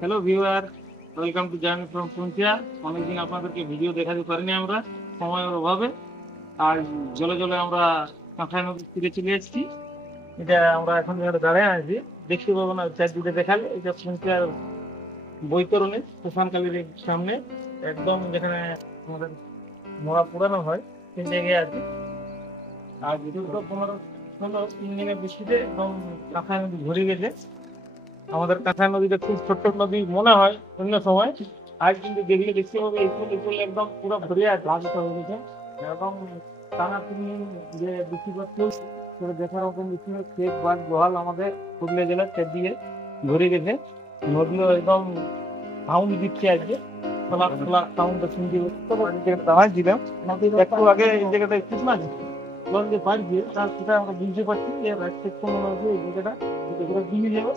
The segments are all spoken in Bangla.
Hello viewer, welcome to journey from Puncha. অনেকদিন আপনাদেরকে ভিডিও দেখাতে পারিনি আমরা সময়ের অভাবে। আর জলে জলে আমরা কাঁকড়া নদীর তীরে চলে এসেছি। এটা আমরা এখন যেখানে দাঁড়িয়ে আছি দেখতে পাবো না, চারদিকে দেখালে এটা পুঞ্চার বৈতরণী তুফানকালীর সামনে, একদম যেখানে আমাদের মরা পুরানো হয় সেই জায়গায় আছে। আর দীর্ঘ 15-16 3 দিনের বৃষ্টিতে একদম কাঁকড়া নদী ভরে গেছে। আমাদের কাঁকড়া নদীটা খুব ছোট্ট নদী মনে হয় অন্য সময়, আজ কিন্তু দেখলে দেখতে হবে স্কুল একদম পুরো ভরে আছে, আগে হয়ে গেছে একদম টানা 3 দিন যে বৃষ্টিপাত চলছে সেটা দেখার মতন বৃষ্টি। ক্ষেত বাদ গোহাল আমাদের পুরুলিয়া জেলার চারদিকে ভরে গেছে। নদীও একদম সাউন্ড দিচ্ছে আজকে, খোলা খোলা সাউন্ডটা শুনতে দাঁড়াচ্ছিলাম একটু আগে। এই জায়গাটা ঠিক না জল যে বাড়ছে তার সেটা আমরা বুঝতে পারছি যে রাস্তা মনে হচ্ছে এই জায়গাটা ডুবে যাবে।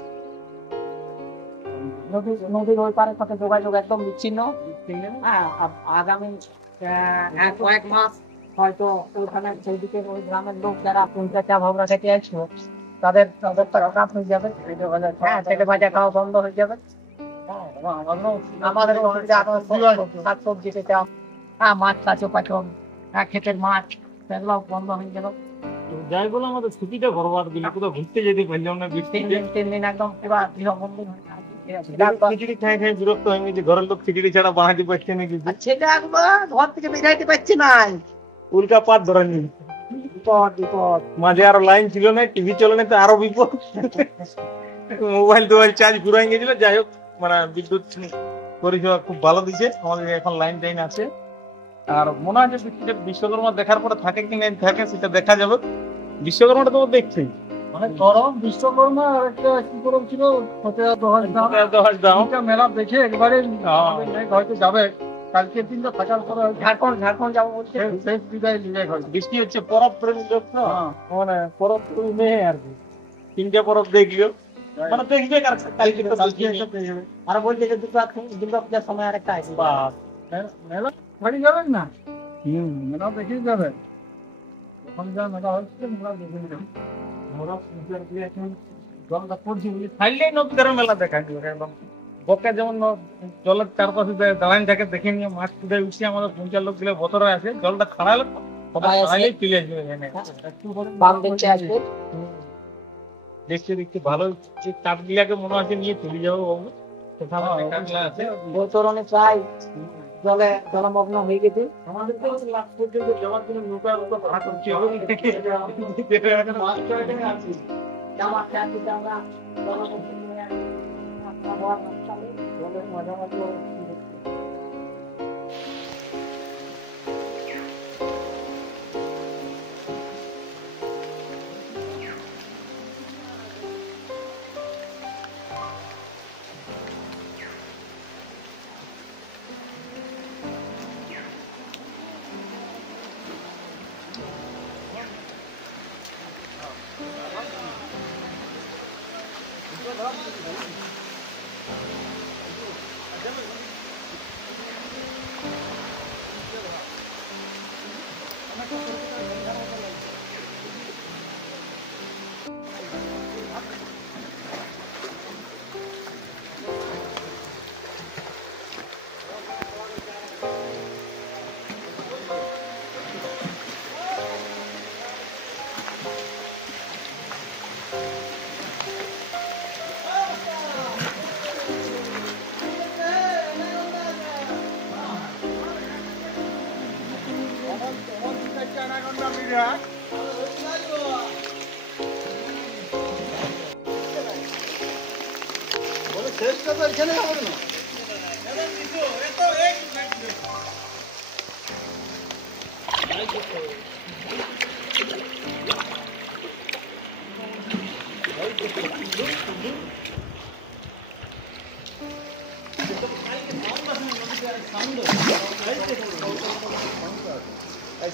নদীর ওই পারের সাথে যোগাযোগ একদম বিচ্ছিন্ন। হ্যাঁ, আগামী কয়েক মাস হয়তো ওইখানে সেই দিকের ওই গ্রামের লোক যারা পুঞ্চা চা ভাবরা খেতে আসলো তাদের তাদের টাকা হয়ে যাবে। হ্যাঁ, তেলে ভাজা খাওয়া বন্ধ হয়ে যাবে। আমাদের শাকসবজি খেতে, হ্যাঁ, মাছ চাষও পাচন, হ্যাঁ, ক্ষেতের মাছ সেগুলো বন্ধ হয়ে গেল। যাই বলে আমাদের ছুটিটা বরবাদ দিল, কোথাও ঘুরতে যেতে পারলাম না বৃষ্টিতে। 3 দিন একদম পুরা গৃহবন্দী হয়ে আছে। খিচুড়ি খাই খাই বিরক্ত হয়ে গেছে, ঘরের লোক খিচুড়ি ছাড়া বানাতে পারছে না কিছু। ছেলে একবার ঘর থেকে বেরাইতে পারছে না। উল্কা পাত ধরে নি, বিপদ বিপদ। মাঝে আরো লাইন ছিল না, টিভি চলে না, তো আরো বিপদ। মোবাইল চার্জ ঘুরাই গেছিল। যাই হোক, মানে বিদ্যুৎ পরিষেবা খুব ভালো দিচ্ছে আমাদের, এখন লাইন টাইন আছে। আর মনে হয় যে বিশ্বকর্মা দেখার পরে থাকে কি না থাকে সেটা দেখা যাবে। বিশ্বকর্মাটা তো দেখছি অনেক গরম। বিশ্বকর্মা আর একটা কি গরম ছিল, মেলা দেখে একবারে হয়তো যাবে। কালকের দিনটা থাকার পরে ঝাড়খণ্ড যাবো বলছে, শেষ বিদায় নিয়ে বৃষ্টি হচ্ছে। পরব প্রেমী লোক তো, মানে পরব প্রেমী মেয়ে আর কি। 3টে পরব দেখলিও, মানে দেখবে কালকে তো আর বলছে যে দুর্গা পূজার সময় আর একটা আসবে। মেলা বাড়ি যাবেন না? মেলা দেখে যাবে। এখন যা মেলা হচ্ছে মেলা দেখে যাবে। জলটা পড়ছে ছাড়লেই নদীর মেলা দেখা যাবে একদম। বকে যেমন জলের চারপাশে দাঁড়ান থাকে, দেখে নিয়ে মাছ তুলে উঠছে। আমাদের পঞ্চায়েত লোক গুলো বতরে আছে, জলটা খাড়ালে খাড়াইলেই চলে আসবে এখানে। দেখতে দেখতে ভালো চাপ গুলাকে মনে হচ্ছে নিয়ে চলে যাবো বাবু। বৈতরণে প্রায় জলে জলমগ্ন হয়ে গেছে। আমাদের তো লাস্ট পর্যন্ত যাওয়ার জন্য নৌকার উপর ভাড়া করছি হবে। শেষটা তো এখানে হবে না।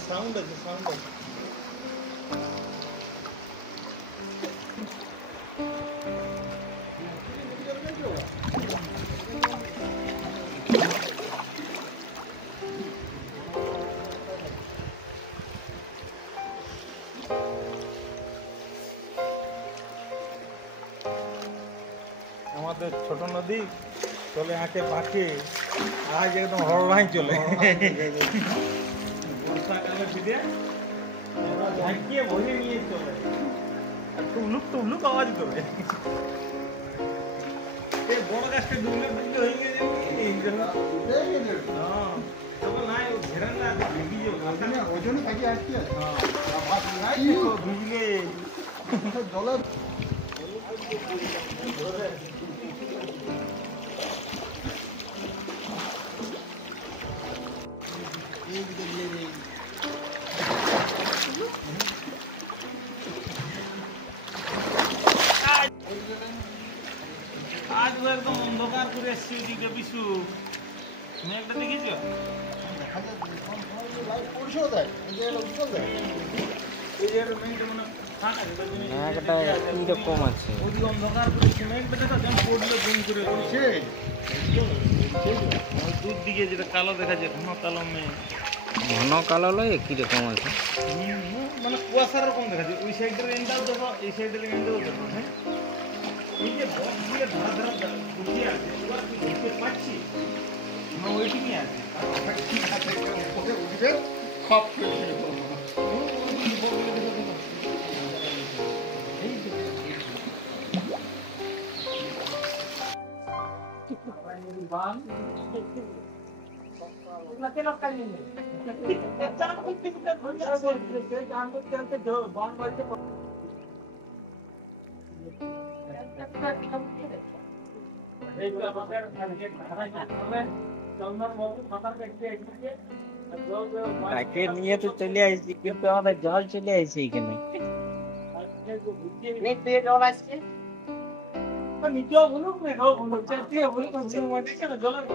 সাউন্ড আছে, সাউন্ড আছে। আমাদের ছোট নদী চলে হাঁকে পাখে আজ একদম হরলাই চলে বর্ষাকালে ফিরে ঝাঁকিয়ে ভরে নিয়ে চলে আর টুলুক টুলুক আওয়াজ করে এই বড় গাছটা ডুবলে ডুবলে হয়ে গেছে হ্যাঁ তবে নাই ঘেরান্ডা ভেঙে যাবে ওজনই থাকি আসছে নাই ভিজলে জলে আজ একদম অন্ধকার করে এসছি ওইদিকে বিশু মেঘটা দেখেছ দেখা যায় লাইট পড়ছেও দেয় উজ্জ্বল দেয় এই যে মেঘটা মানে ফাঁকা একটা কিরকম আছে ওই অন্ধকার করে মেঘটা দেখো যখন পড়লো জুম করে পড়ছে দূর দিকে যেটা কালো দেখা যায় ঘন কালো মেঘ ঘন কালো লয় কিরকম আছে মানে কুয়াশার রকম দেখা যায় ওই সাইডের এন্ডটাও দেখো এই সাইডের এন্ডটাও দেখো হ্যাঁ এই যে বক্সগুলো ধারা ধারা বসিয়ে আছে এবার কি দেখতে পাচ্ছি না ওইটিই আছে উঠবে খপ তাকে নিয়ে তো চলে আসছি কিন্তু আমাদের জল চলে আসছে এখানে মেঘ দিয়ে জল আসছে নিচেও বলুক মেঘও বলুক চারটিয়ে বলুক জলের